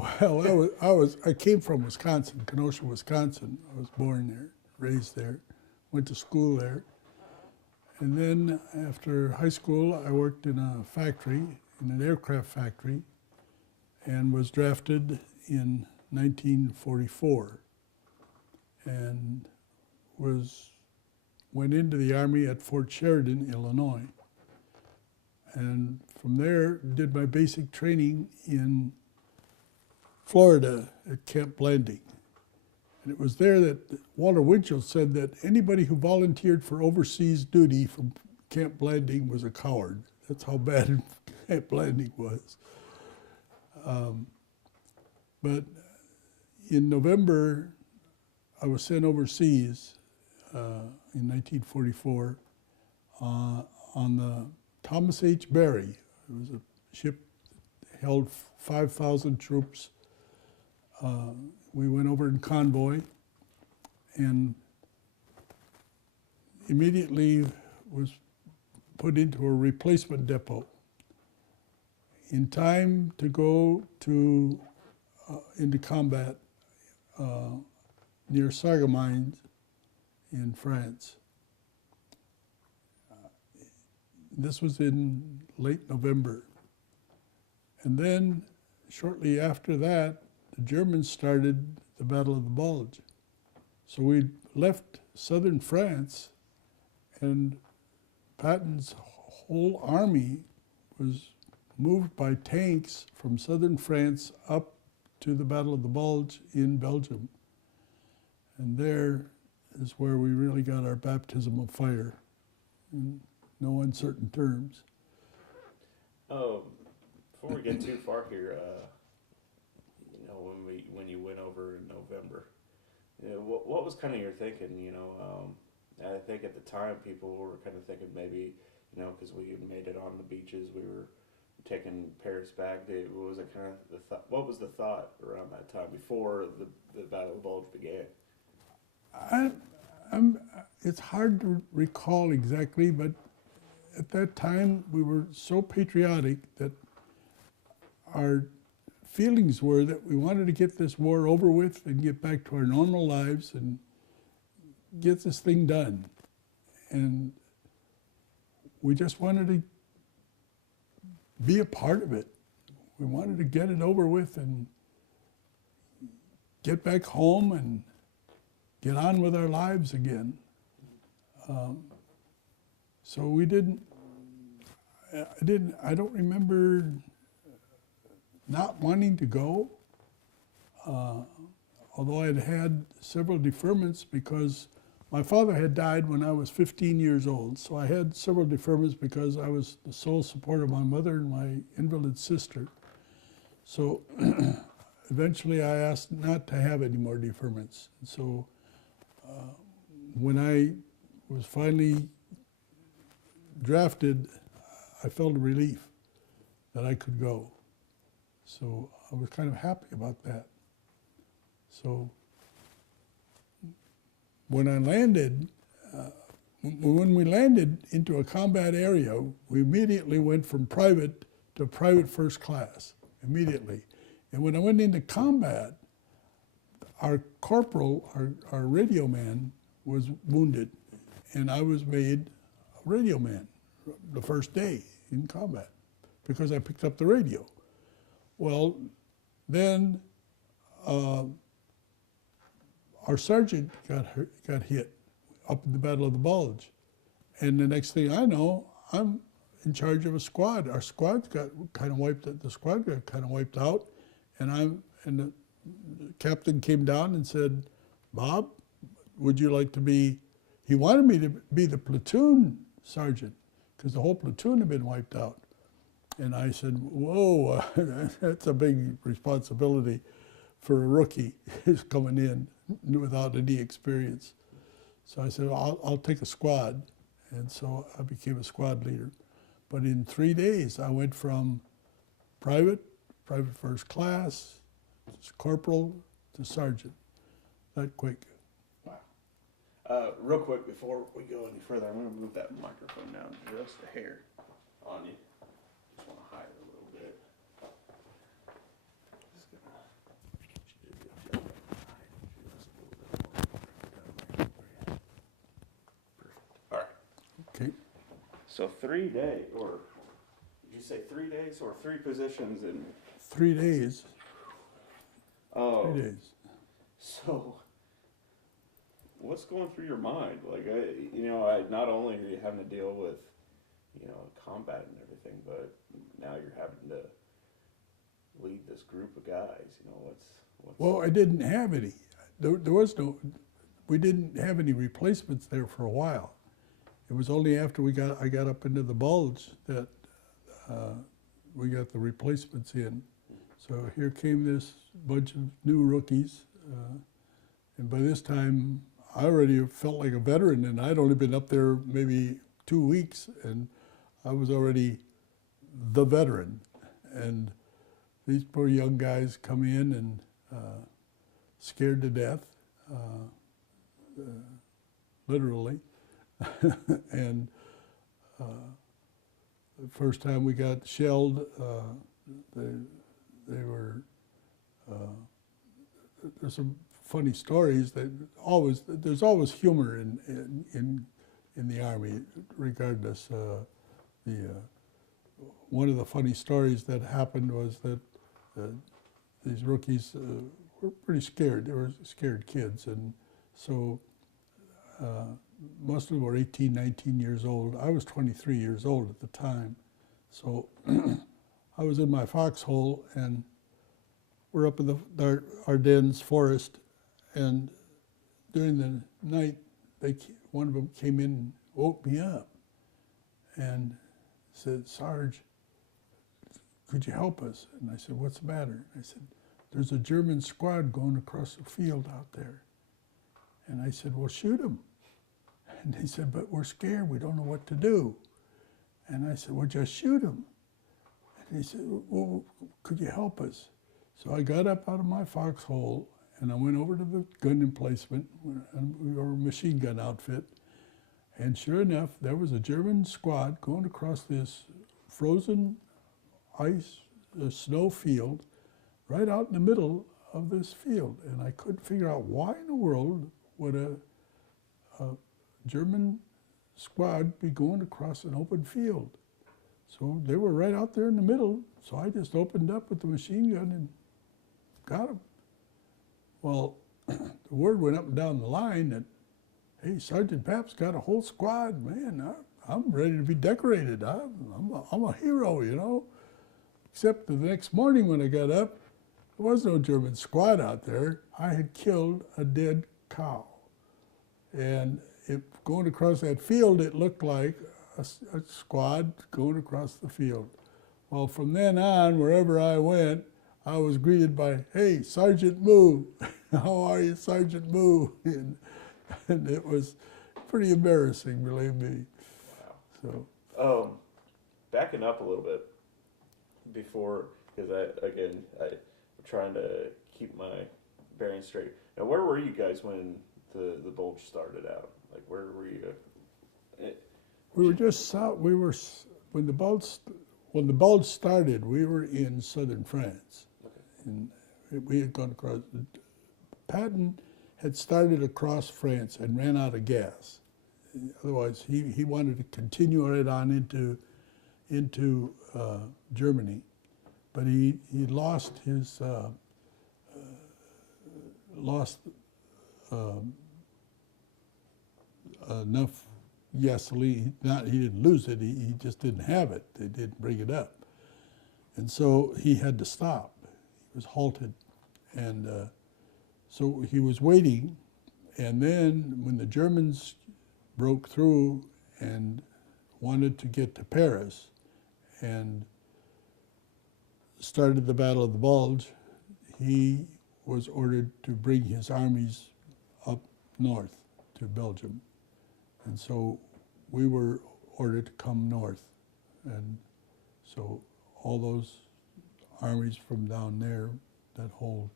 Well, I came from Wisconsin, Kenosha, Wisconsin. I was born there, raised there, went to school there. And then after high school, I worked in a factory, in an aircraft factory, and was drafted in 1944 and went into the Army at Fort Sheridan, Illinois. And from there, did my basic training in Florida at Camp Blanding. And it was there that Walter Winchell said that anybody who volunteered for overseas duty from Camp Blanding was a coward. That's how bad Camp Blanding was. But in November, I was sent overseas in 1944 on the Thomas H. Berry. It was a ship that held 5,000 troops. We went over in convoy and immediately was put into a replacement depot in time to go into combat near Sarreguemines in France. This was in late November. And then shortly after that, the Germans started the Battle of the Bulge. So we left southern France, and Patton's whole army was moved by tanks from southern France up to the Battle of the Bulge in Belgium. And there is where we really got our baptism of fire, in no uncertain terms. Before we get too far here, you know, when you went over in November, you know, what was kind of your thinking? You know, I think at the time people were kind of thinking maybe, you know, because we had made it on the beaches, we were taking Paris back. What was it kind of the thought? What was the thought around that time before the Battle of the Bulge began? It's hard to recall exactly, but at that time we were so patriotic that our feelings were that we wanted to get this war over with and get back to our normal lives and get this thing done. And we just wanted to be a part of it. We wanted to get it over with and get back home and get on with our lives again. So we I don't remember not wanting to go, although I had had several deferments because my father had died when I was 15 years old. So I had several deferments because I was the sole support of my mother and my invalid sister. So eventually I asked not to have any more deferments. And so when I was finally drafted, I felt a relief that I could go. So I was kind of happy about that. So when I landed, when we landed into a combat area, we immediately went from private to private first class, immediately. And when I went into combat, our corporal, our radio man, was wounded, and I was made a radio man the first day in combat because I picked up the radio. Well, then our sergeant got hit up in the Battle of the Bulge, and the next thing I know, I'm in charge of a squad. Our squad got kind of wiped out. The squad got kind of wiped out, and the captain came down and said, "Bob, would you like to be?" He wanted me to be the platoon sergeant because the whole platoon had been wiped out. And I said, "Whoa, that's a big responsibility for a rookie who's coming in without any experience." So I said, I'll take a squad. And so I became a squad leader. But in 3 days, I went from private first class, to corporal, to sergeant, that quick. Wow. Real quick, before we go any further, I'm going to move that microphone down just a hair on you. Just want to hide it a little bit. Just gonna... So 3 days, or did you say 3 days, or 3 positions in? 3 days. Oh, 3 days. so what's going through your mind? Like, I not only are you having to deal with, combat and everything, but now you're having to lead this group of guys. What's Well, I didn't have any. There was no. We didn't have any replacements there for a while. It was only after I got up into the bulge that we got the replacements in. So here came this bunch of new rookies, and by this time I already felt like a veteran, and I'd only been up there maybe 2 weeks, and I was already the veteran. And these poor young guys come in and scared to death, literally. And the first time we got shelled, they were. There's some funny stories that there's always humor in the Army, regardless. One of the funny stories that happened was that these rookies were pretty scared. They were scared kids, and so most of them were 18, 19 years old. I was 23 years old at the time, so I was in my foxhole, and we're up in the Ardennes forest, and during the night, one of them came in and woke me up and said, "Sarge, could you help us?" And I said, "What's the matter?" And I said, "There's a German squad going across the field out there." And I said, "Well, shoot them." And he said, "But we're scared. We don't know what to do." And I said, "Well, just shoot them." And he said, "Well, could you help us?" So I got up out of my foxhole, and I went over to the gun emplacement, and we were a machine gun outfit. And sure enough, there was a German squad going across this frozen ice, snow field, right out in the middle of this field. And I couldn't figure out why in the world would a German squad be going across an open field. So they were right out there in the middle, so I just opened up with the machine gun and got them. Well, the word went up and down the line that, "Hey, Sergeant Pabst got a whole squad, man. I'm ready to be decorated. I'm a hero, Except the next morning when I got up, there was no German squad out there. I had killed a dead cow. And going across that field, it looked like a squad going across the field. Well, from then on, wherever I went, I was greeted by, "Hey, Sergeant Moo, how are you, Sergeant Moo?" And it was pretty embarrassing, believe me. Wow. So, Backing up a little bit before, because I'm trying to keep my bearings straight. Now, where were you guys when the bulge started out? Like, where were you? we were just south. When the bulge started, we were in southern France. Okay. And we had gone across. Patton had started across France and ran out of gas. Otherwise, he wanted to continue right on into Germany, but he lost his enough gasoline. He didn't lose it. He just didn't have it. They didn't bring it up, and so he had to stop. He was halted, and so he was waiting. And then when the Germans broke through and wanted to get to Paris and started the Battle of the Bulge, he was ordered to bring his armies up north to Belgium. And so we were ordered to come north. And so all those armies from down there, that whole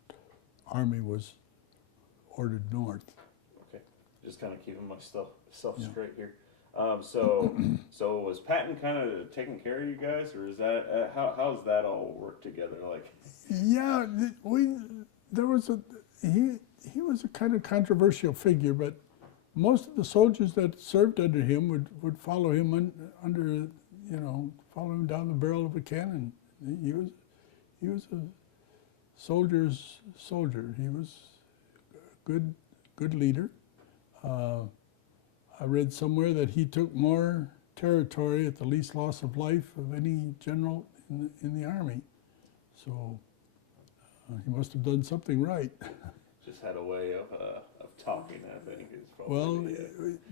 army was ordered north. Okay, just kind of keeping myself Yeah. straight here. So was Patton kind of taking care of you guys, or is that how's that all work together? Like, Yeah, he was a kind of controversial figure, but most of the soldiers that served under him would follow him follow him down the barrel of a cannon. He was a soldier's soldier. He was a good leader. I read somewhere that he took more territory at the least loss of life of any general in the army. So he must have done something right. Just had a way of talking, I think. Is probably,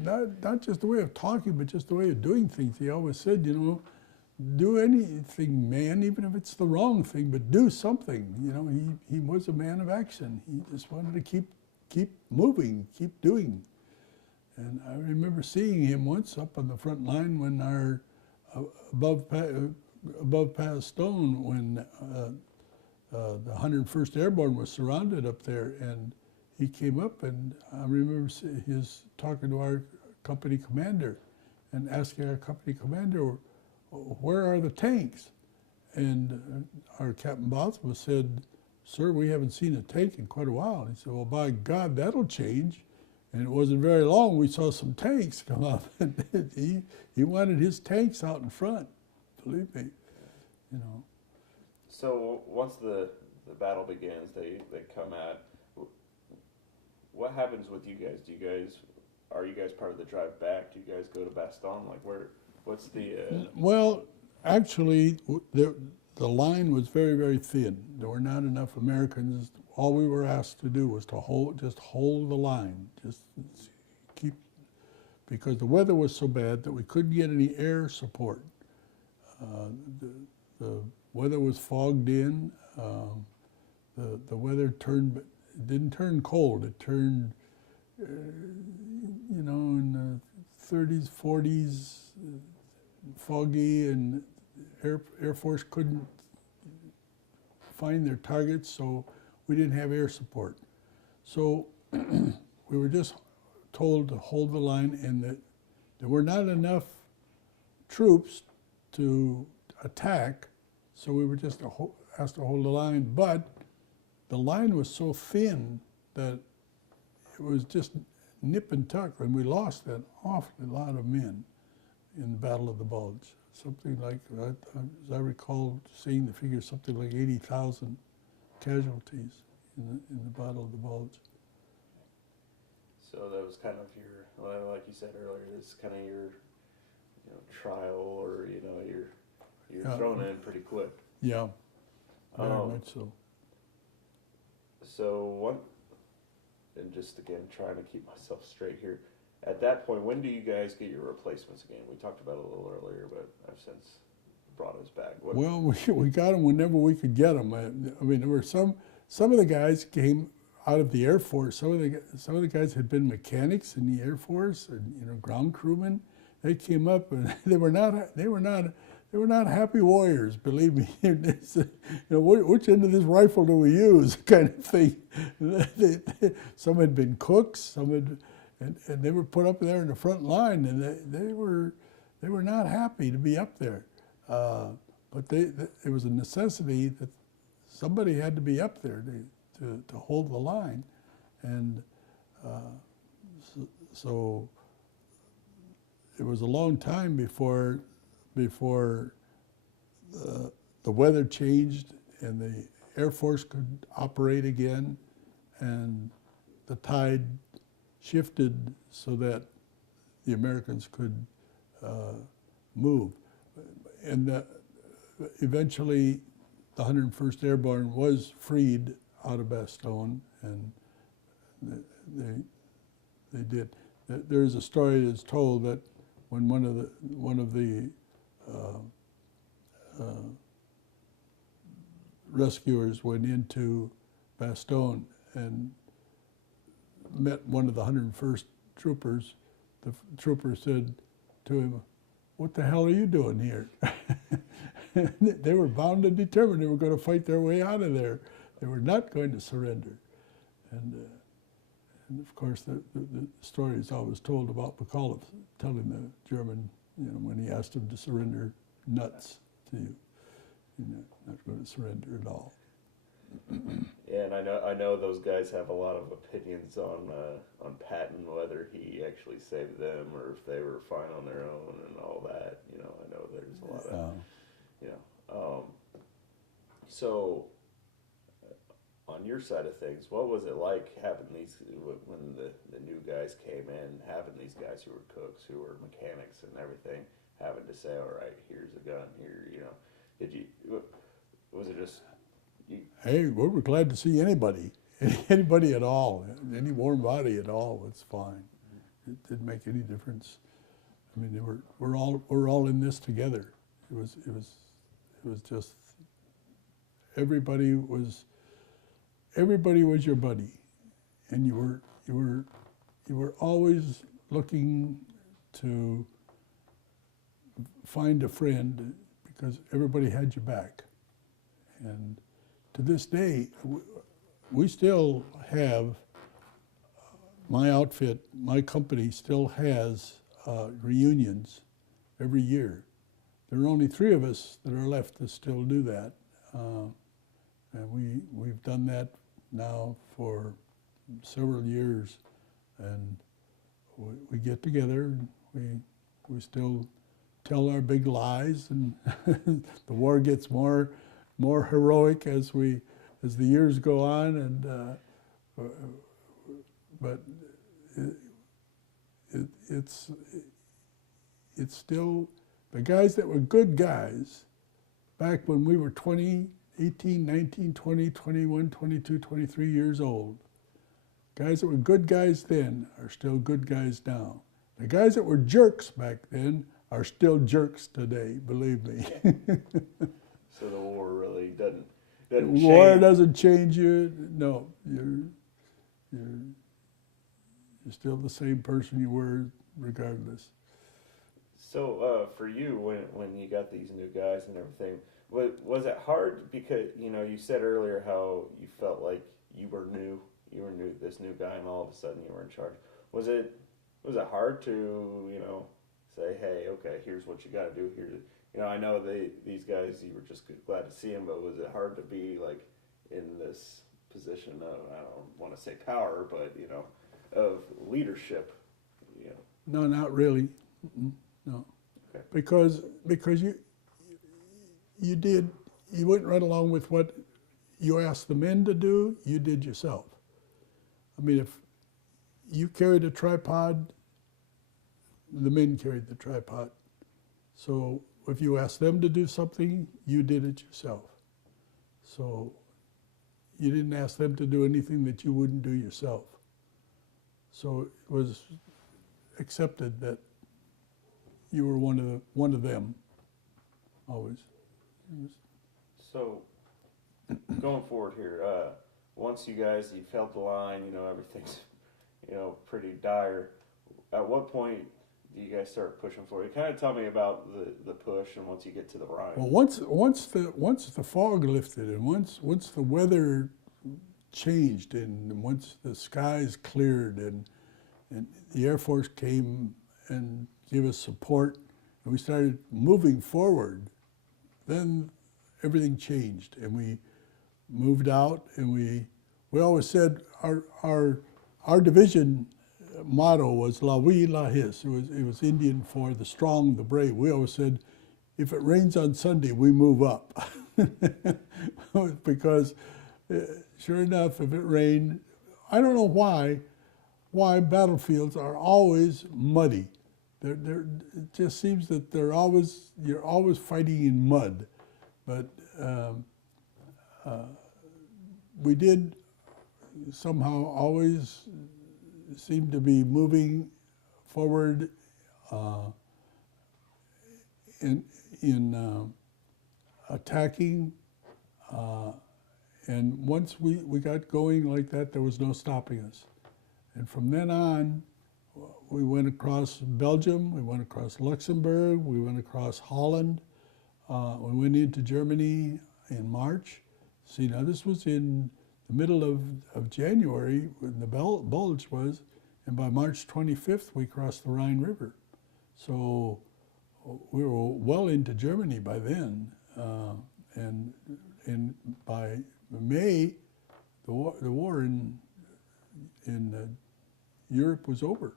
well, not just the way of talking, but just the way of doing things. He always said, do anything, man, even if it's the wrong thing, but do something. He was a man of action. He just wanted to keep moving, keep doing. And I remember seeing him once up on the front line when our above Pastone, when the 101st Airborne was surrounded up there, and he came up, and I remember his talking to our company commander and asking our company commander, where are the tanks? And our Captain Boswell said, sir, we haven't seen a tank in quite a while. And he said, well, by God, that'll change. And it wasn't very long, we saw some tanks come up. And he wanted his tanks out in front, believe me, So once the battle begins, they come at. What happens with you guys? Are you guys part of the drive back? Do you guys go to Bastogne? Like what's the? Well, actually, the line was very, very thin. There were not enough Americans. All we were asked to do was to hold the line, just keep, because the weather was so bad that we couldn't get any air support. The weather was fogged in. The weather didn't turn cold. It turned, in the 30s, 40s, foggy, and Air Force couldn't find their targets, so we didn't have air support. So we were just told to hold the line, and that there were not enough troops to attack, so we were just asked to hold the line. But the line was so thin that it was just nip and tuck, and we lost an awfully lot of men in the Battle of the Bulge. Something like, as I recall seeing the figure, something like 80,000 casualties in the Battle of the Bulge. So that was kind of your, like you said earlier, this is kind of your, trial, or you're thrown in pretty quick. Yeah, very much so. So what? And just again, trying to keep myself straight here. At that point, when do you guys get your replacements again? We talked about it a little earlier, but I've since brought us back. Well, we got them whenever we could get them. I mean, there were some of the guys came out of the Air Force. Some of the guys had been mechanics in the Air Force, and ground crewmen. They came up, and they were not happy warriors. Believe me. Which end of this rifle do we use? Kind of thing. Some had been cooks. Some had. And they were put up there in the front line, and they were not happy to be up there. But it was a necessity that somebody had to be up there to hold the line, and so it was a long time before the weather changed and the Air Force could operate again, and the tide shifted so that the Americans could move. And eventually the 101st Airborne was freed out of Bastogne, and they did. There's a story that's told that when one of the rescuers went into Bastogne and met one of the 101st troopers, the trooper said to him, "What the hell are you doing here?" They were bound and determined they were going to fight their way out of there. They were not going to surrender. And of course, the story is always told about McAuliffe telling the German, when he asked him to surrender, nuts to you. You're not going to surrender at all. Yeah, and I know those guys have a lot of opinions on Patton, whether he actually saved them or if they were fine on their own and all that. You know, I know there's a lot of you know. So on your side of things, what was it like having these when the new guys came in, having these guys who were cooks, who were mechanics and everything, having to say, all right, here's a gun, here, you know, did you was it just you? Hey, we were glad to see anybody, anybody at all, any warm body at all was fine. It didn't make any difference. I mean, we're all in this together. It was just everybody was your buddy, and you were always looking to find a friend because everybody had your back. And to this day, we still have, my outfit, my company still has reunions every year. There are only 3 of us that are left that still do that. And we've done that now for several years. And we get together and we still tell our big lies, and the war gets more heroic as the years go on, and but it's still the guys that were good guys back when we were 20, 18, 19, 20, 21, 22, 23 years old. Guys that were good guys then are still good guys now. The guys that were jerks back then are still jerks today, believe me. So the war really doesn't War change. doesn't change you. No, you're still the same person you were regardless. So for you, when you got these new guys and everything, was it hard because you said earlier how you felt like you were new, this new guy, and all of a sudden you were in charge. Was it hard to say, hey, okay, here's what you got to do here? I know these guys, you were just glad to see them, but was it hard to be like in this position of, I don't want to say power, but of leadership? No, not really. No, Okay. because you went right along with what you asked the men to do. You did yourself. I mean, if you carried a tripod, the men carried the tripod. So if you asked them to do something, you did it yourself. So you didn't ask them to do anything that you wouldn't do yourself. So it was accepted that you were one of them, always. So going forward here, once you've held the line, everything's pretty dire. At what point do you guys start pushing forward? You kind of tell me about the push and once you get to the Rhine. Well, once the fog lifted and once the weather changed and once the skies cleared and the Air Force came and gave us support and we started moving forward, then everything changed and we moved out, and we always said our division motto was La Vie La His. It was Indian for the strong, the brave. We always said, if it rains on Sunday, we move up. Because sure enough, if it rained, I don't know why battlefields are always muddy. It just seems that you're always fighting in mud. But we did somehow always seem to be moving forward in attacking. And once we got going like that, there was no stopping us. And from then on, we went across Belgium, we went across Luxembourg, we went across Holland, we went into Germany in March. See, now this was in the middle of January when the bulge was, and by March 25th we crossed the Rhine River. So we were well into Germany by then, and by May, the war in Europe was over.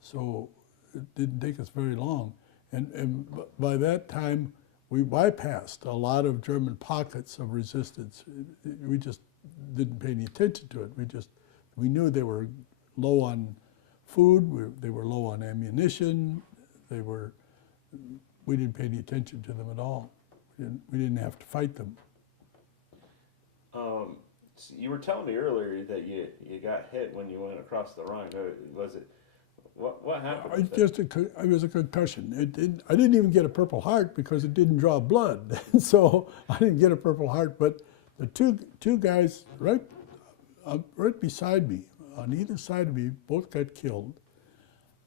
So it didn't take us very long. And by that time, we bypassed a lot of German pockets of resistance. We just didn't pay any attention to it. We knew they were low on food, they were low on ammunition, we didn't pay any attention to them at all. We didn't have to fight them. So you were telling me earlier that you got hit when you went across the Rhine. Was it, what happened? It was a concussion. I didn't even get a Purple Heart because it didn't draw blood. So I didn't get a Purple Heart, but the two guys right beside me, on either side of me, both got killed.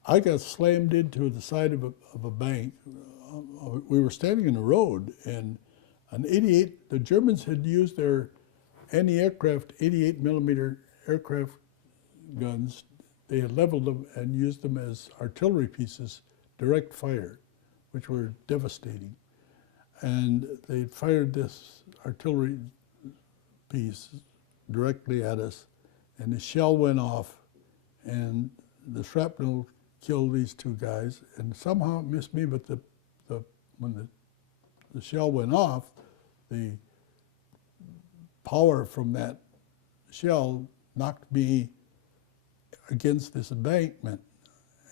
I got slammed into the side of a bank. We were standing in the road, and an 88, the Germans had used their anti-aircraft 88 millimeter aircraft guns. They had leveled them and used them as artillery pieces, direct fire, which were devastating. And they fired this artillery piece directly at us, and the shell went off, and the shrapnel killed these two guys, and somehow it missed me, but when the shell went off, the power from that shell knocked me against this embankment,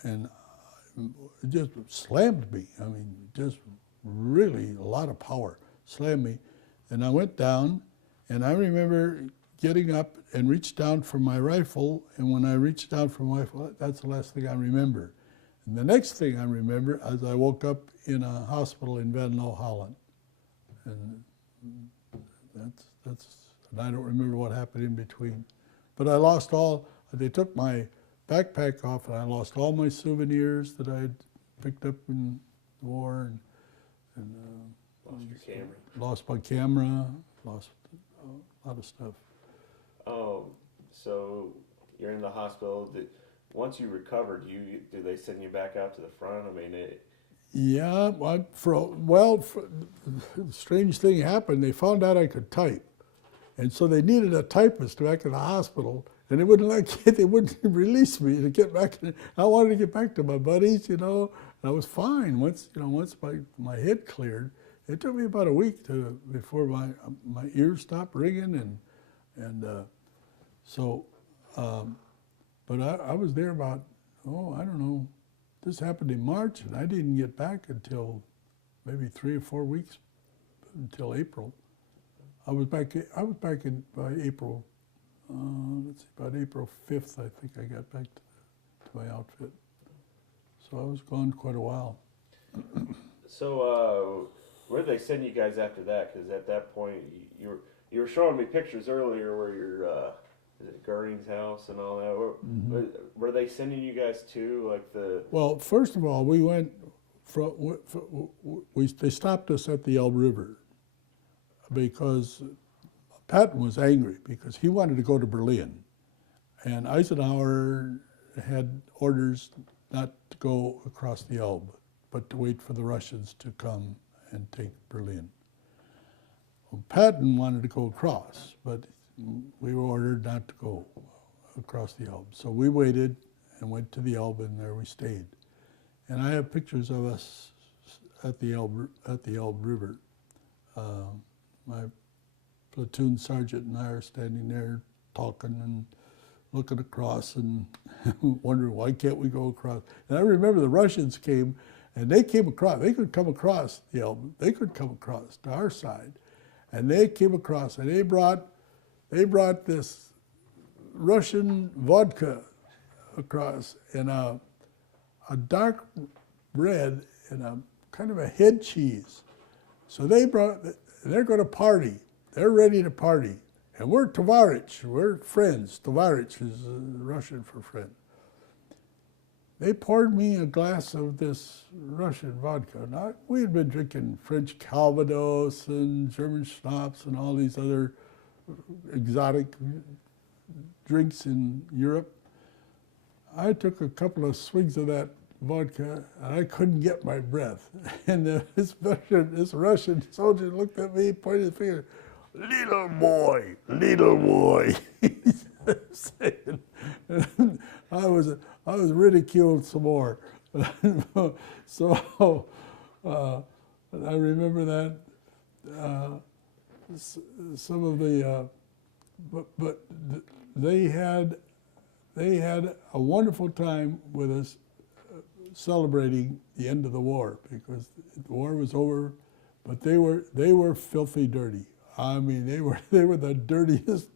and it just slammed me. I mean, just really a lot of power slammed me. And I went down, and I remember getting up and reached down for my rifle, and when I reached down for my rifle, that's the last thing I remember. And the next thing I remember is I woke up in a hospital in Venlo, Holland. And and I don't remember what happened in between. But I lost they took my backpack off, and I lost all my souvenirs that I had picked up in the war, and Lost your camera. Lost my camera, lost a lot of stuff. Oh, so you're in the hospital. Once you recovered, did they send you back out to the front? I mean, Yeah, strange thing happened. They found out I could type, and so they needed a typist back in the hospital, and they wouldn't release me to get back. I wanted to get back to my buddies, and I was fine once my head cleared. It took me about a week before my ears stopped ringing, but I was there about, I don't know, this happened in March, and I didn't get back until maybe 3 or 4 weeks, until April. I was back in by April, about April 5th, I think I got back to my outfit. So I was gone quite a while. So where did they send you guys after that? Because at that point, you were showing me pictures earlier where you're, is it Goering's house and all that? Were they sending you guys to, like, the... Well, first of all, we went they stopped us at the Elbe River because Patton was angry because he wanted to go to Berlin. And Eisenhower had orders not to go across the Elbe, but to wait for the Russians to come and take Berlin. Well, Patton wanted to go across, but we were ordered not to go across the Elbe. So we waited and went to the Elbe, and there we stayed. And I have pictures of us at the Elbe River. My platoon sergeant and I are standing there talking and looking across and wondering, why can't we go across? And I remember the Russians came, and they came across. They could come across the Elbe. They could come across to our side. And they came across, and they brought this Russian vodka across in a dark red and a kind of a head cheese. So they're going to party. They're ready to party. And we're tovarich, we're friends. Tovarich is Russian for friend. They poured me a glass of this Russian vodka. Now, we had been drinking French Calvados and German schnapps and all these other exotic drinks in Europe. I took a couple of swigs of that vodka, and I couldn't get my breath. And this Russian soldier looked at me, pointed his finger, little boy, little boy. He kept saying. And I was ridiculed some more. So I remember that some of the, but they had a wonderful time with us celebrating the end of the war, because the war was over, but they were filthy dirty. I mean, they were the dirtiest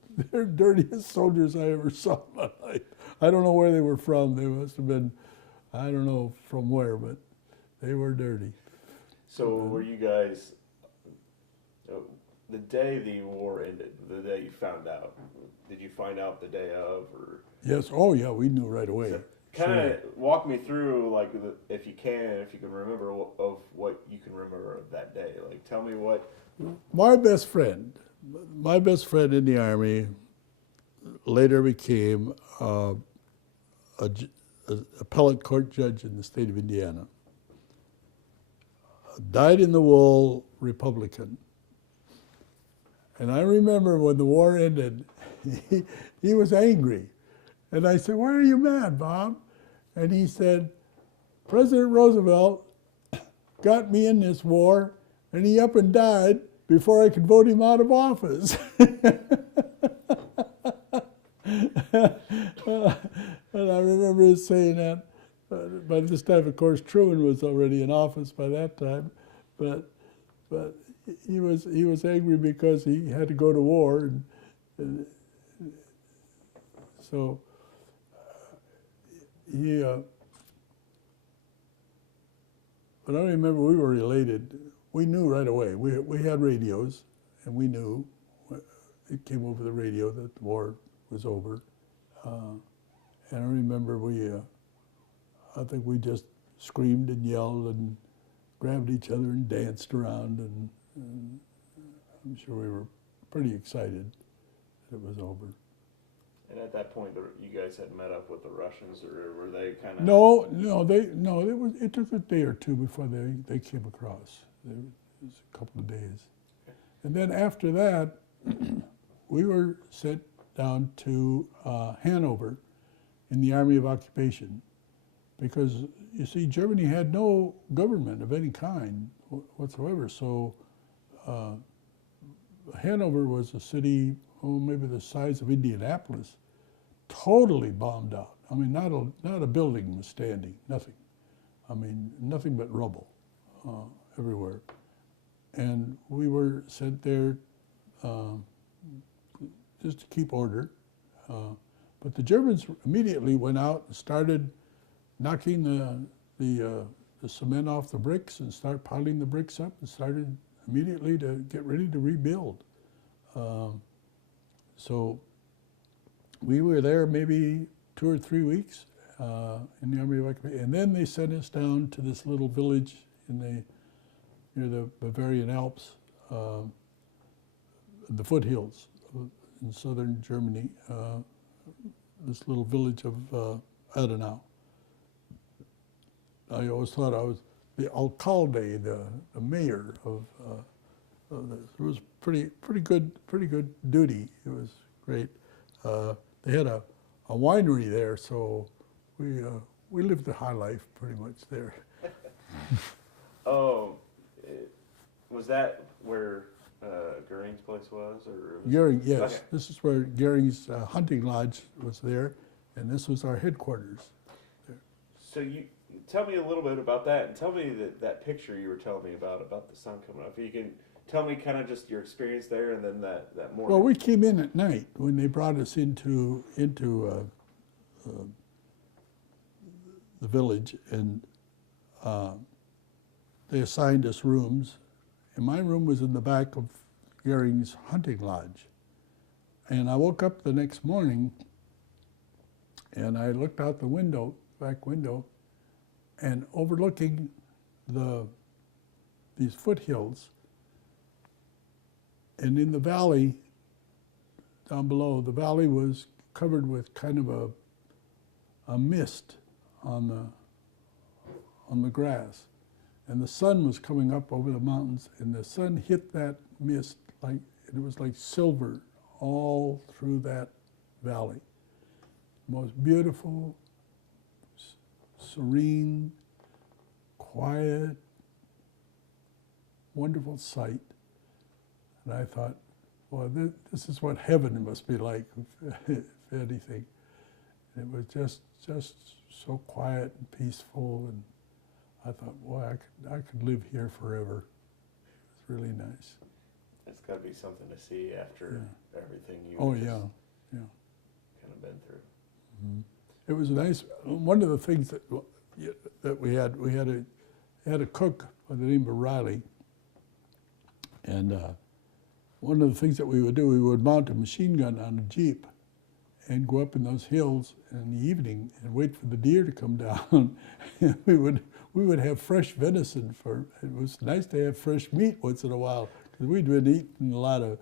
soldiers I ever saw in my life. I don't know where they were from. They must have been, I don't know from where, but they were dirty. So were you guys, the day the war ended, the day you found out, did you find out the day of, or? Yes. Oh, yeah. We knew right away. So kind of walk me through, like, if you can remember of what you can remember of that day. Like, tell me what. My best friend in the Army, later became an appellate court judge in the state of Indiana. Dyed-in-the-wool Republican. And I remember when the war ended, he was angry. And I said, "Why are you mad, Bob?" And he said, "President Roosevelt got me in this war, and he up and died before I could vote him out of office." And I remember him saying that. By this time, of course, Truman was already in office by that time, but he was angry because he had to go to war, and so he. But I remember we were related. We knew right away. We had radios, and we knew. It came over the radio that the war was over, and I remember I think we just screamed and yelled and grabbed each other and danced around, and I'm sure we were pretty excited that it was over. And at that point, you guys had met up with the Russians, or were they kind of? No. It took a day or two before they came across. It was a couple of days, and then after that, we were sent down to Hanover in the Army of Occupation, because you see, Germany had no government of any kind whatsoever. So Hanover was a city, maybe the size of Indianapolis, totally bombed out. I mean, not a building was standing, nothing. I mean, nothing but rubble everywhere. And we were sent there just to keep order. But the Germans immediately went out and started knocking the cement off the bricks and start piling the bricks up, and started immediately to get ready to rebuild. So we were there maybe 2 or 3 weeks in the Army of Occupation, and then they sent us down to this little village near the Bavarian Alps, the foothills in southern Germany, this little village of Adenau. I always thought I was the alcalde, the mayor of this. It was pretty good duty. It was great. They had a winery there, so we lived the high life pretty much there. Oh, was that where Goering's place was, or? Goering, yes. Okay. This is where Goering's hunting lodge was there, and this was our headquarters. So you tell me a little bit about that, and tell me that picture you were telling me about the sun coming up. You can tell me kind of just your experience there, and then that morning. Well, we came in at night when they brought us into the village, and they assigned us rooms. And my room was in the back of Goering's hunting lodge. And I woke up the next morning, and I looked out the window, back window, and overlooking these foothills, and in the valley down below, the valley was covered with kind of a mist on the grass, and the sun was coming up over the mountains, and the sun hit that mist like and it was like silver all through that valley. Most beautiful, serene, quiet, wonderful sight. And I thought, well, this is what heaven must be like, if anything. And it was just so quiet and peaceful, and I thought, boy, I could live here forever. It's really nice. It's got to be something to see after everything you yeah. kind of been through. Mm-hmm. It was nice. One of the things that we had a cook by the name of Riley, and one of the things that we would do, we would mount a machine gun on a Jeep and go up in those hills in the evening and wait for the deer to come down. we would have fresh venison. It was nice to have fresh meat once in a while, because we'd been eating a lot of,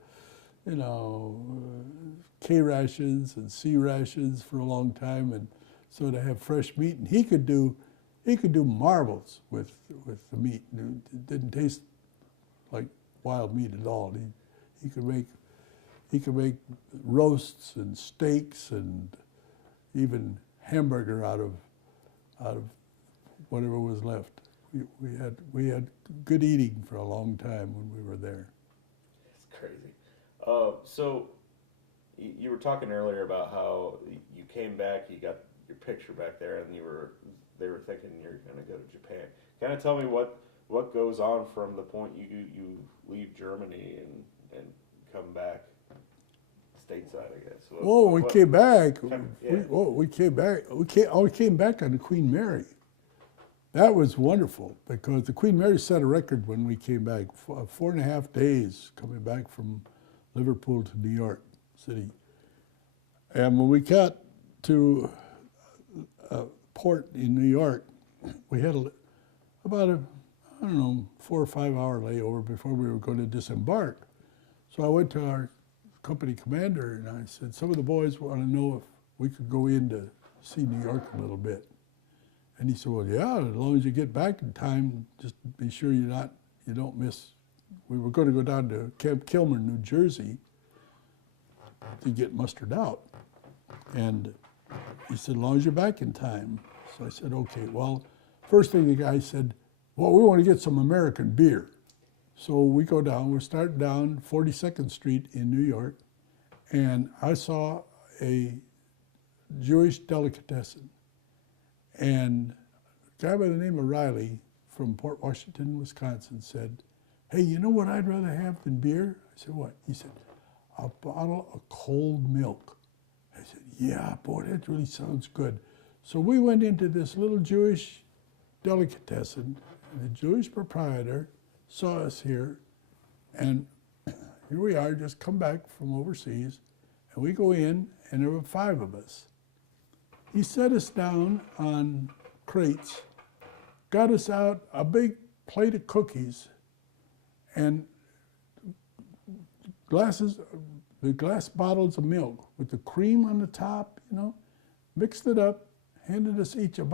K rations and C rations for a long time, and so to have fresh meat, and he could do marvels with the meat. It didn't taste like wild meat at all. He could make roasts and steaks and even hamburger out of whatever was left. We had good eating for a long time when we were there. It's crazy. So you were talking earlier about how you came back, you got your picture back there, and they were thinking you're going to go to Japan. Kind of tell me what goes on from the point you leave Germany and come back stateside, I guess. We came back. Yeah. We came back on the Queen Mary. That was wonderful, because the Queen Mary set a record when we came back, 4.5 days coming back from Liverpool to New York City. And when we got to port in New York, we had about a 4 or 5 hour layover before we were going to disembark. So I went to our company commander and I said, some of the boys want to know if we could go in to see New York a little bit. And he said, well, yeah, as long as you get back in time, just be sure you don't miss. We were going to go down to Camp Kilmer, New Jersey, to get mustered out. And he said, as long as you're back in time. So I said, okay. Well, first thing the guy said, well, we want to get some American beer. So we go down, we're starting down 42nd Street in New York, and I saw a Jewish delicatessen. And a guy by the name of Riley from Port Washington, Wisconsin said, hey, you know what I'd rather have than beer? I said, what? He said, a bottle of cold milk. I said, yeah, boy, that really sounds good. So we went into this little Jewish delicatessen, and the Jewish proprietor saw us here, and here we are, just come back from overseas, and we go in, and there were 5 of us. He set us down on crates, got us out a big plate of cookies, and the glass bottles of milk with the cream on the top, mixed it up, handed us each a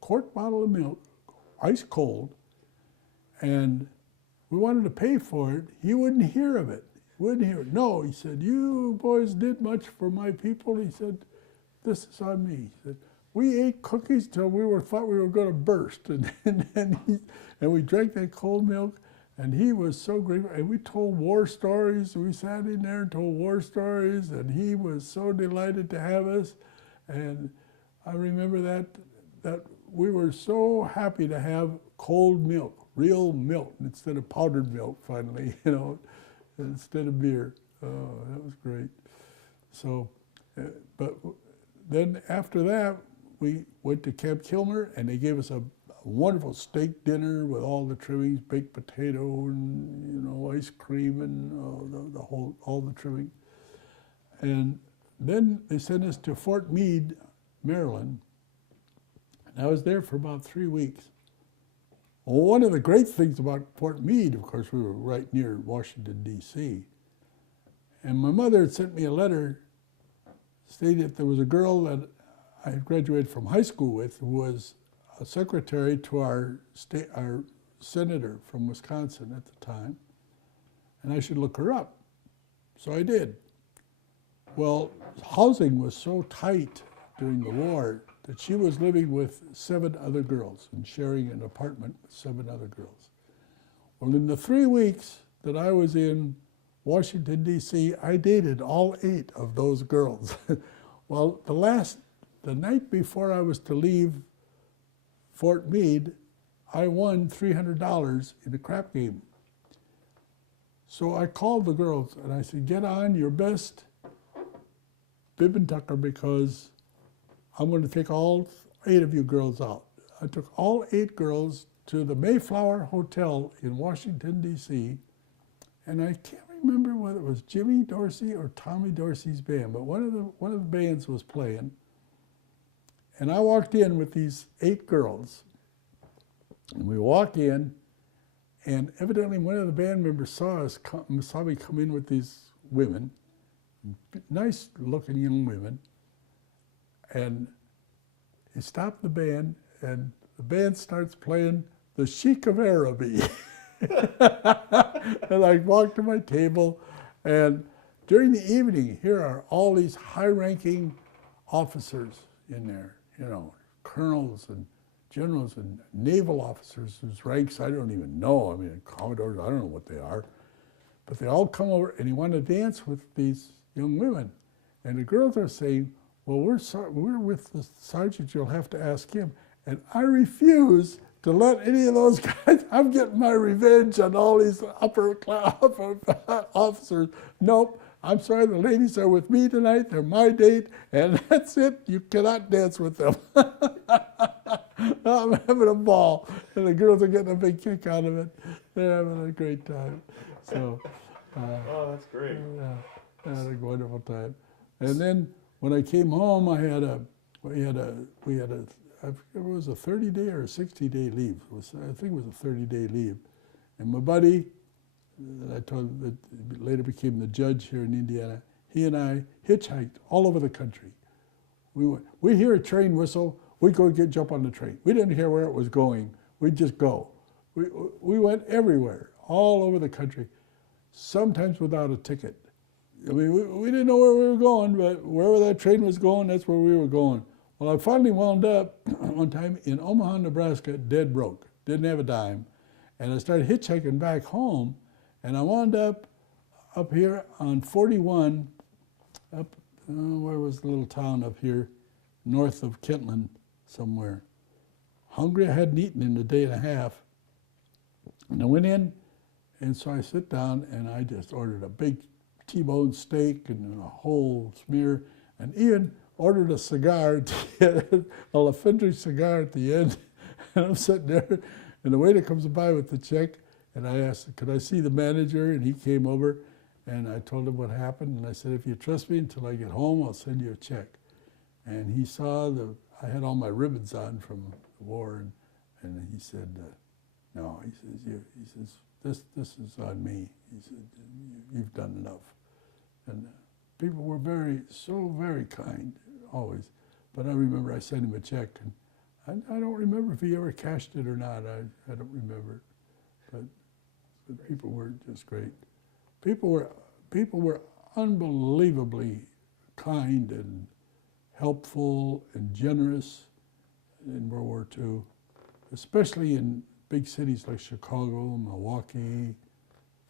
quart bottle of milk, ice cold, and we wanted to pay for it. He wouldn't hear of it. No, he said, you boys did much for my people. He said, this is on me. He said, we ate cookies till thought we were going to burst. And we drank that cold milk, and he was so grateful. And we told war stories. We sat in there and told war stories, and he was so delighted to have us. And I remember that we were so happy to have cold milk, real milk, instead of powdered milk, finally, instead of beer. Oh, that was great. So, but then after that, we went to Camp Kilmer, and they gave us a wonderful steak dinner with all the trimmings, baked potato and, ice cream and all the trimming. And then they sent us to Fort Meade, Maryland. And I was there for about 3 weeks. Well, one of the great things about Fort Meade, of course, we were right near Washington, D.C. And my mother had sent me a letter stating that there was a girl that I had graduated from high school with who was a secretary to our senator from Wisconsin at the time, and I should look her up. So I did. Well, housing was so tight during the war that she was living with 7 other girls and sharing an apartment with 7 other girls. Well, in the 3 weeks that I was in Washington, D.C., I dated all 8 of those girls. Well, the night before I was to leave Fort Meade, I won $300 in a crap game. So I called the girls and I said, get on your best bib and tucker because I'm going to take all 8 of you girls out. I took all 8 girls to the Mayflower Hotel in Washington, D.C., and I can't remember whether it was Jimmy Dorsey or Tommy Dorsey's band, but one of the bands was playing. And I walked in with these 8 girls, and we walk in, and evidently one of the band members saw me come in with these women, nice-looking young women, and he stopped the band, and the band starts playing The Sheik of Araby. And I walked to my table, and during the evening, here are all these high-ranking officers in there, you know, colonels and generals and naval officers whose ranks I don't even know. I mean, commodores, I don't know what they are. But they all come over, and he wanted to dance with these young women. And the girls are saying, well, we're with the sergeant, you'll have to ask him. And I refuse to let any of those guys, I'm getting my revenge on all these upper officers. Nope, I'm sorry, the ladies are with me tonight, they're my date, and that's it, you cannot dance with them. I'm having a ball, and the girls are getting a big kick out of it. They're having a great time. So, oh, that's great. I had a wonderful time. And then when I came home, it was a 30-day or a 60-day leave. I think it was a 30-day leave. And my buddy, that I told that later became the judge here in Indiana, he and I hitchhiked all over the country. We hear a train whistle, we'd go jump on the train. We didn't care where it was going, we'd just go. We went everywhere, all over the country, sometimes without a ticket. I mean, we didn't know where we were going, but wherever that train was going, that's where we were going. Well, I finally wound up one time in Omaha, Nebraska, dead broke, didn't have a dime. And I started hitchhiking back home, and I wound up here on 41, where was the little town up here, north of Kentland somewhere. Hungry, I hadn't eaten in a day and a half. And I went in, and so I sit down, and I just ordered a big T-bone steak and a whole smear, and even ordered a cigar, a Lafindry cigar at the end. And I'm sitting there, and the waiter comes by with the check, and I asked, could I see the manager? And he came over, and I told him what happened, and I said, if you trust me until I get home, I'll send you a check. And he saw I had all my ribbons on from the war, and he said, no, he says, this is on me. He said, you've done enough. And people were so very kind, always. But I remember I sent him a check, and I don't remember if he ever cashed it or not. I don't remember. But people were just great. People were unbelievably kind and helpful and generous in World War II, especially in big cities like Chicago, Milwaukee,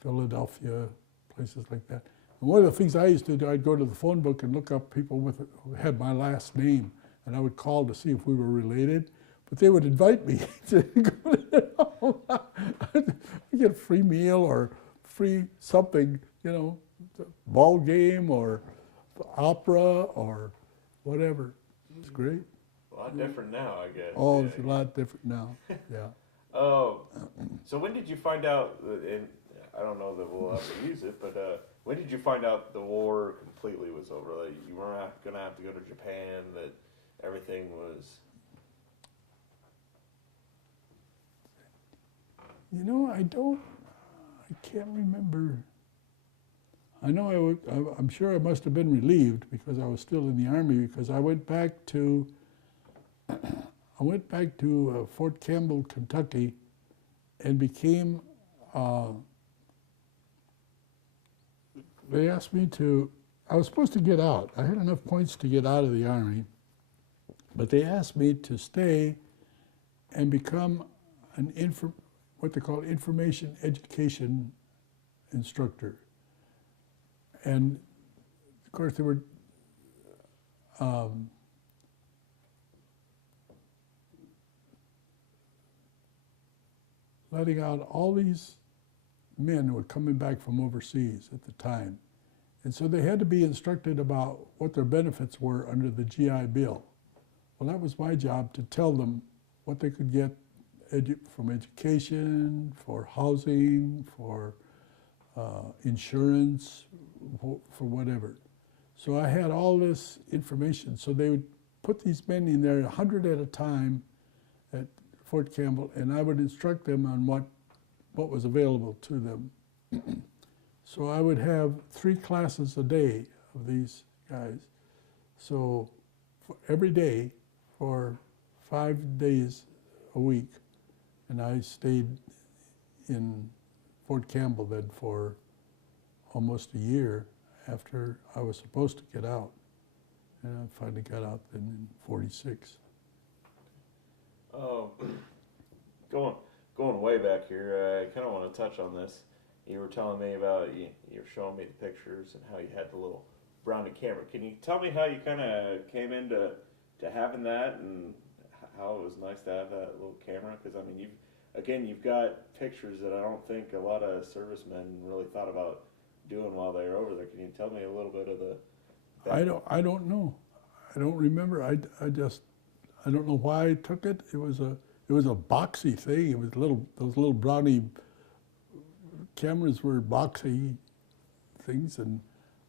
Philadelphia, places like that. And one of the things I used to do, I'd go to the phone book and look up people who had my last name, and I would call to see if we were related. But they would invite me to go to their home. I'd get a free meal or free something, you know, ball game or opera or whatever. It's great. A lot different now, I guess. Oh, it's a lot different now. Yeah. Oh, so when did you find out? And I don't know that we'll ever use it, but when did you find out the war completely was over? Like you weren't going to have to go to Japan. That everything was. You know, I can't remember. I know I'm sure I must have been relieved because I was still in the Army, because I went back to Fort Campbell, Kentucky, and became they asked me to, I was supposed to get out. I had enough points to get out of the Army, but they asked me to stay and become what they call information education instructor. And of course they were letting out all these men who were coming back from overseas at the time. And so they had to be instructed about what their benefits were under the GI Bill. Well, that was my job, to tell them what they could get from education, for housing, for insurance, for whatever. So I had all this information. So they would put these men in there 100 at a time at Fort Campbell, and I would instruct them on what was available to them. So I would have 3 classes a day of these guys. So every day for 5 days a week. And I stayed in Fort Campbell then for almost a year after I was supposed to get out. And I finally got out then in 46. Going way back here, I kind of want to touch on this. You were telling me about, you were showing me the pictures and how you had the little Brownie camera. Can you tell me how you kind of came into having that, and how it was nice to have that little camera? Because I mean, you've got pictures that I don't think a lot of servicemen really thought about doing while they were over there. Can you tell me a little bit of the? I don't know. I don't remember. I don't know why I took it. It was a boxy thing. It was those little Brownie cameras were boxy things, and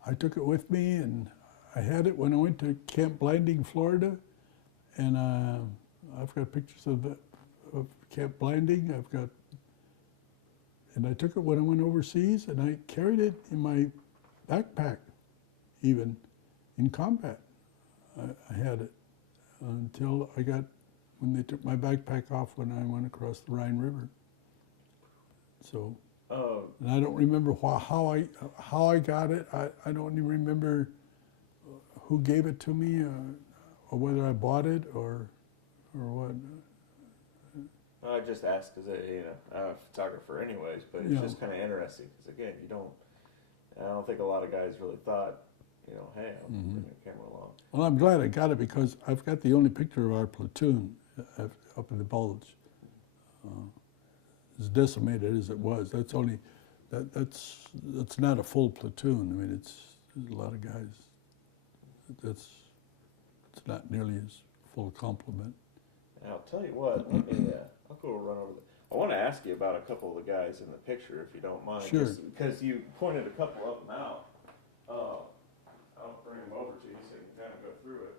I took it with me, and I had it when I went to Camp Blanding, Florida, and I've got pictures of Camp Blanding. And I took it when I went overseas, and I carried it in my backpack, even in combat. I had it until when they took my backpack off when I went across the Rhine River. So, and I don't remember how I got it. I don't even remember who gave it to me, or whether I bought it or what. I just asked because I'm a photographer anyways, but it's just kind of interesting because again, I don't think a lot of guys really thought, hey, I'll bring a camera along. Well, I'm glad I got it, because I've got the only picture of our platoon up in the Bulge. As decimated as it was, that's not a full platoon. I mean, there's a lot of guys. It's not nearly as full complement. And I'll tell you what, I'll go run over I want to ask you about a couple of the guys in the picture, if you don't mind. Sure. Because you pointed a couple of them out. I'll bring them over to you so you can kind of go through it.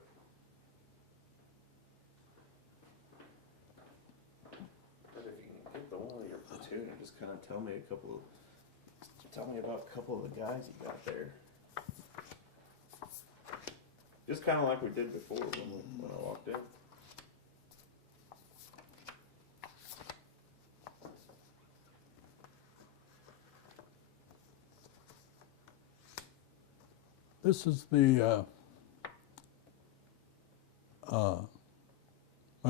But if you can get the one of your platoon and just kind of tell me about a couple of the guys you got there. Just kind of like we did before when I walked in. This is my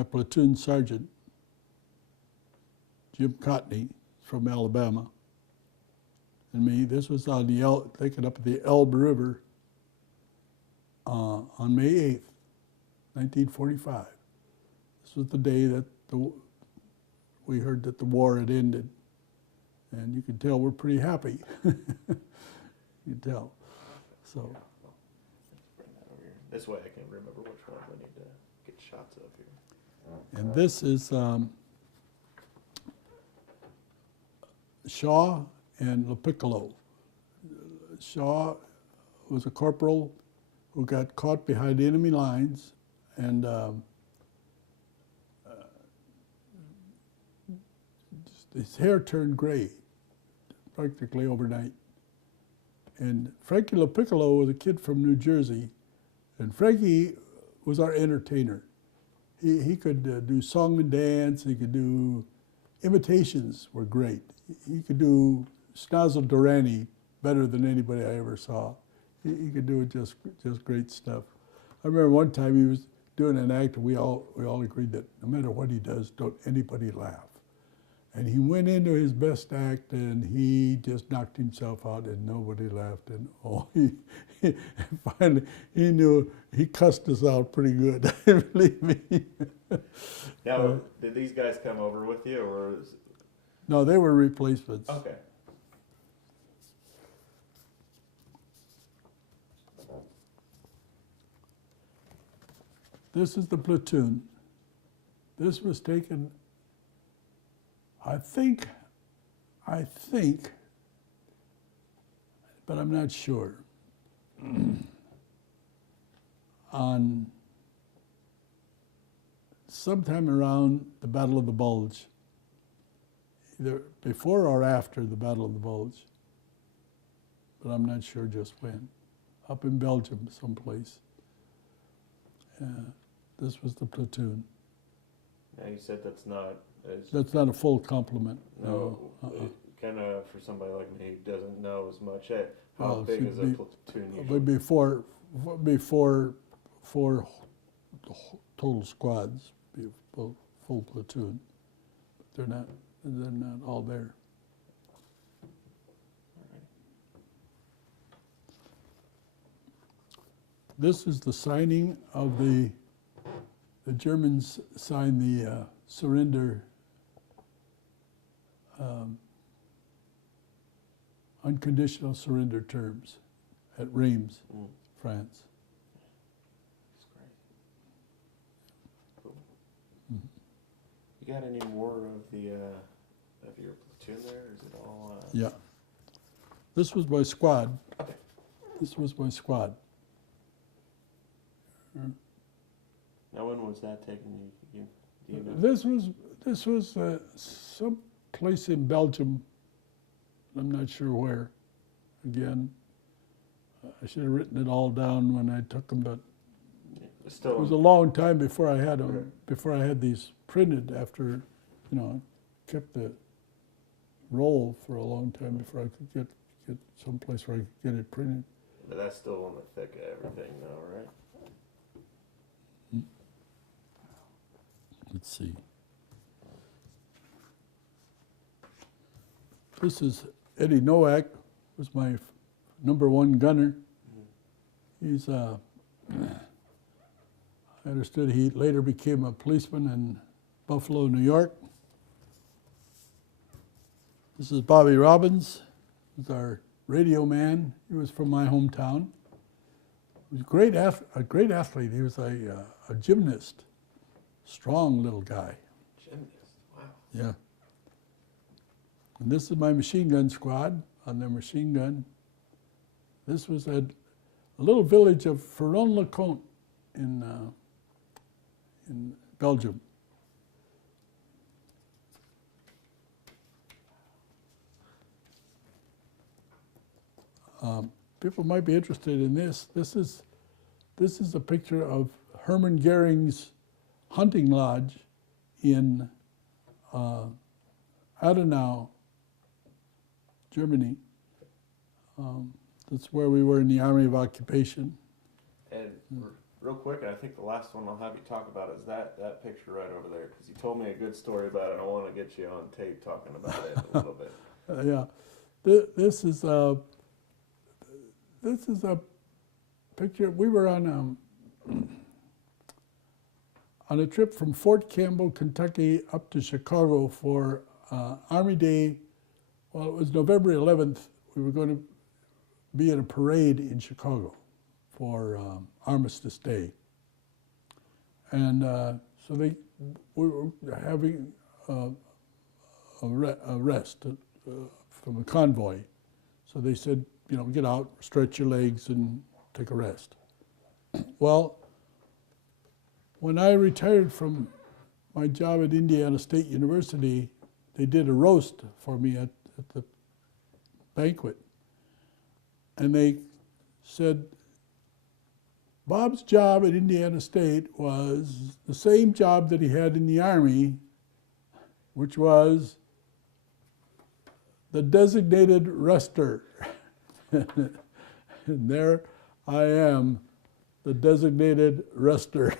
platoon sergeant, Jim Cotney, from Alabama, and me. This was on taken up at the Elbe River on May 8th, 1945. This was the day that we heard that the war had ended, and you can tell we're pretty happy. You can tell. So. Bring that over here. This way I can remember which ones I need to get shots of here. And this is Shaw and LaPiccolo. Shaw was a corporal who got caught behind enemy lines, and his hair turned gray practically overnight. And Frankie LaPiccolo was a kid from New Jersey, and Frankie was our entertainer. He could do song and dance. He could do imitations were great. He could do Snazzle Durrani better than anybody I ever saw. He could do just great stuff. I remember one time he was doing an act, and we all agreed that no matter what he does, don't anybody laugh. And he went into his best act, and he just knocked himself out, and nobody laughed. And finally, he knew, he cussed us out pretty good. Believe me. Now, did these guys come over with you, or? No, they were replacements. Okay. This is the platoon. This was taken, I think, but I'm not sure, on sometime around the Battle of the Bulge, either before or after the Battle of the Bulge, but I'm not sure just when, up in Belgium someplace. This was the platoon. Now you said that's not as... That's not a full complement. No, kind of for somebody like me who doesn't know as much. How Well, big should is a be- platoon usually? But before four total squads, be a full platoon. But they're not all there. This is the signing of the Germans signed the surrender, unconditional surrender terms at Reims, France. That's great. Cool. You got any more of the of your platoon there? Is it all? Yeah. This was my squad. Okay. This was my squad. Now, when was that taken? Do you know? This was some place in Belgium. I'm not sure where. Again, I should have written it all down when I took them, but It's still. it was a long time before I had them. Before I had these printed. After, I kept the roll for a long time before I could get someplace where I could get it printed. But that's still on the thick of everything, though, right? Let's see. This is Eddie Nowak, was my #1 gunner. He's, I understood he later became a policeman in Buffalo, New York. This is Bobby Robbins, who's our radio man. He was from my hometown. He was a great athlete. He was a gymnast. Strong little guy. Gymnast, wow. Yeah. And this is my machine gun squad on their machine gun. This was at a little village of Ferron-le-Comte in Belgium. People might be interested in this. This is a picture of Hermann Goering's hunting lodge in Adenau, Germany. That's where we were in the Army of Occupation. And real quick, I think the last one I'll have you talk about is that picture right over there, because you told me a good story about it, and I want to get you on tape talking about it a little bit. Yeah, this is a picture. We were on a trip from Fort Campbell, Kentucky, up to Chicago for Army Day. Well, it was November 11th. We were going to be at a parade in Chicago for Armistice Day. And so we were having a rest from a convoy. So they said, get out, stretch your legs, and take a rest. Well, when I retired from my job at Indiana State University, they did a roast for me at the banquet. And they said, Bob's job at Indiana State was the same job that he had in the Army, which was the designated rester. And there I am, the designated rester.